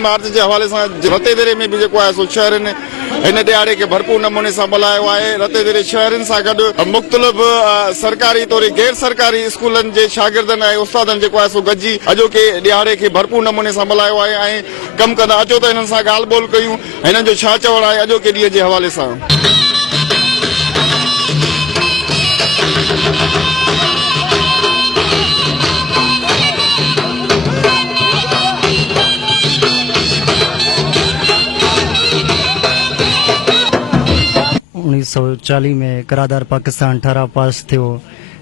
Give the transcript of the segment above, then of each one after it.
मार्च के हवाले से रतेदेरे में भी जो शहर इन ॾियारे के भरपूर नमूने से मल्हायो आहे। रतेदेरे शहरनि सां गॾु मुख़्तलिफ़ सरकारी तौर गैर सरकारी स्कूलनि जे शागिर्दनि ऐं उस्तादनि जेको आहे सो गॾिजी अॼोके ॾियारे खे भरपूर नमूने सां मल्हायो आहे ऐं कमु कंदा। अचो त हिननि सां ॻाल्हि ॿोल कयूं, हिननि जो छा चवणु आहे अॼोके ॾींहं जे हवाले सां। 1940 में करारदार पाकिस्तान ठहराव पास थियो,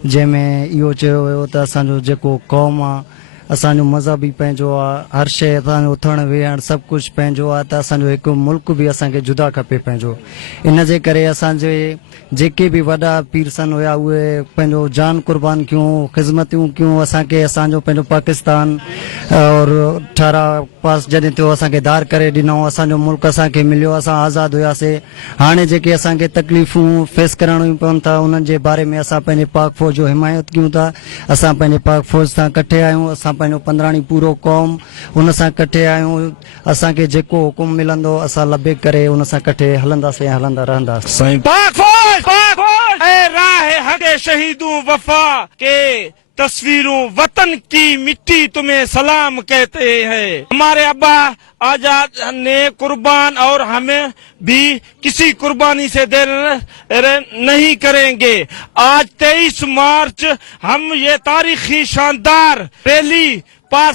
जंहिंमें इहो चयो वियो त असांजो जेको क़ौम आहे, असांजो मज़हबी पंहिंजो आहे, हर शइ असांजो उथण वेहण सभु कुझु पंहिंजो आहे, त असांजो हिकु मुल्क बि असांखे जुदा खपे पंहिंजो। इन जे करे असांजे जेके बि वॾा पीर सन हुया उहे पंहिंजो जान कुर्बान कयूं, ख़िदमतियूं कयूं, असांखे असांजो पंहिंजो पाकिस्तान और ठहराव पास जॾहिं थियो असांखे दार करे ॾिनो, असांजो मुल्क असांखे मिलियो, असां आज़ादु हुयासीं। हाणे जेके असांखे तकलीफ़ूं फेस करणियूं पवनि था उन्हनि जे बारे में असां पंहिंजे पाक फ़ौज जो हिमायत कयूं था। असां पंहिंजे पाक फ़ौज सां कठे आहियूं, असां पंहिंजो पंद्राणी पूरो क़ौम उन सां कठे आहियूं। असांखे जेको हुकुम मिलंदो असां लबे करे उन सां कठे हलंदासीं ऐं हलंदा रहंदासीं। पाक फ़ौज, पाक फ़ौज, ऐ राह हक़ शहीदों वफा के तस्वीरों वतन की मिट्टी तुम्हें सलाम कहते हैं। हमारे अब्बा आजाद ने कुर्बान और हमें भी किसी कुर्बानी से देर नहीं करेंगे। आज 23 मार्च हम ये तारीखी शानदार रैली पाक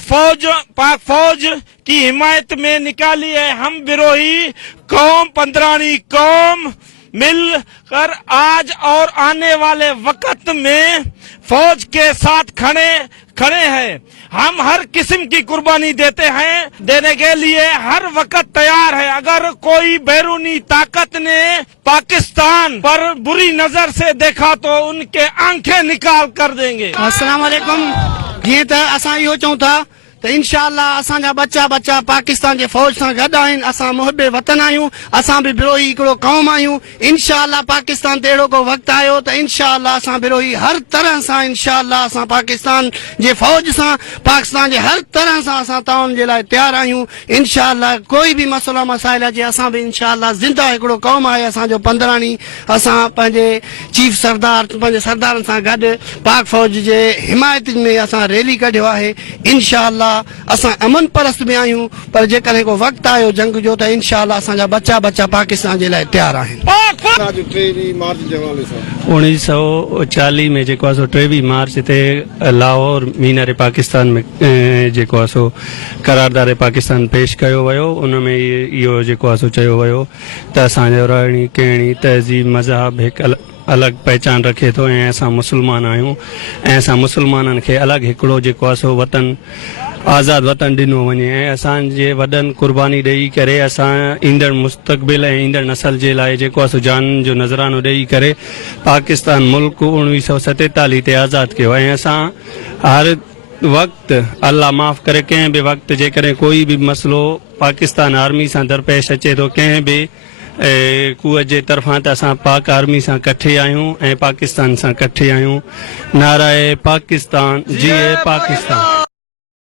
फौज की हिमायत में निकाली है। हम विरोही कौम, पंद्रानी कौम मिलकर आज और आने वाले वक्त में फौज के साथ खड़े हैं। हम हर किस्म की कुर्बानी देने के लिए हर वक्त तैयार है। अगर कोई बैरूनी ताकत ने पाकिस्तान पर बुरी नजर से देखा तो उनके आंखें निकाल कर देंगे। अस्सलाम वालेकुम। जीअं त असां इहो चऊं था त इंशाअल्लाह असांजा बच्चा पाकिस्तान जे फौज सां गॾु आहिनि। असां मुहिबे वतन आहियूं, असां बि विरोही हिकिड़ो क़ौम आहियूं। इंशाअल्लाह पाकिस्तान ते अहिड़ो को वक़्तु आयो त इंशाअल्लाह असां विरोही हर तरह सां इंशाअल्लाह असां पाकिस्तान जे फौज सां, पाकिस्तान जे हर तरह सां असां ताउन जे लाइ तयारु आहियूं। इंशाअल्लाह कोई बि मसइलो मसाइल जे असां बि इंशाअल्लाह ज़िंदा हिकिड़ो क़ौम आहे असांजो पंद्राणी। असां पंहिंजे चीफ सरदार पंहिंजे सरदारनि सां गॾु पाक फौज जे हिमायत में असां रैली कढियो आहे। इंशाअल्लाह असां अमन परस्त में आहियूं, पर जेकॾहिं को वक़्तु आयो जंग जो त इंशाअल्लाह असांजा बच्चा पाकिस्तान जे लाइ तयारु आहिनि। 1940 में जेको आहे सो 23 मार्च ते लाहौर मीनार पाकिस्तान में जेको आहे सो करारदार पाकिस्तान पेश कयो वियो। उन में इहो जेको आहे सो चयो वियो त असांजो रहणी कहणी तहज़ीब मज़हब हिकु अलॻि पहचान रखे थो ऐं असां मुस्लमान आहियूं ऐं असां मुस्लमाननि खे अलॻि हिकिड़ो जेको आहे सो वतन आज़ादु वतन ॾिनो वञे ऐं असांजे वॾनि कुर्बानी ॾेई करे असां ईंदड़ मुस्तक़बिल ऐं ईंदड़ नसल जे लाइ जेको आहे सो जान जो नज़रानो ॾेई करे पाकिस्तान मुल्क 1947 ते आज़ादु कयो। ऐं असां हर वक़्तु अल्लाह माफ़ करे कंहिं बि वक़्तु जेकॾहिं कोई बि मसइलो पाकिस्तान आर्मी सां दरपेश अचे थो कंहिं बि कूअ जे तरफ़ां त असां पाक आर्मी सां कठे आहियूं ऐं पाकिस्तान सां कठे आहियूं। नाराए पाकिस्तान, जीए पाकिस्तान।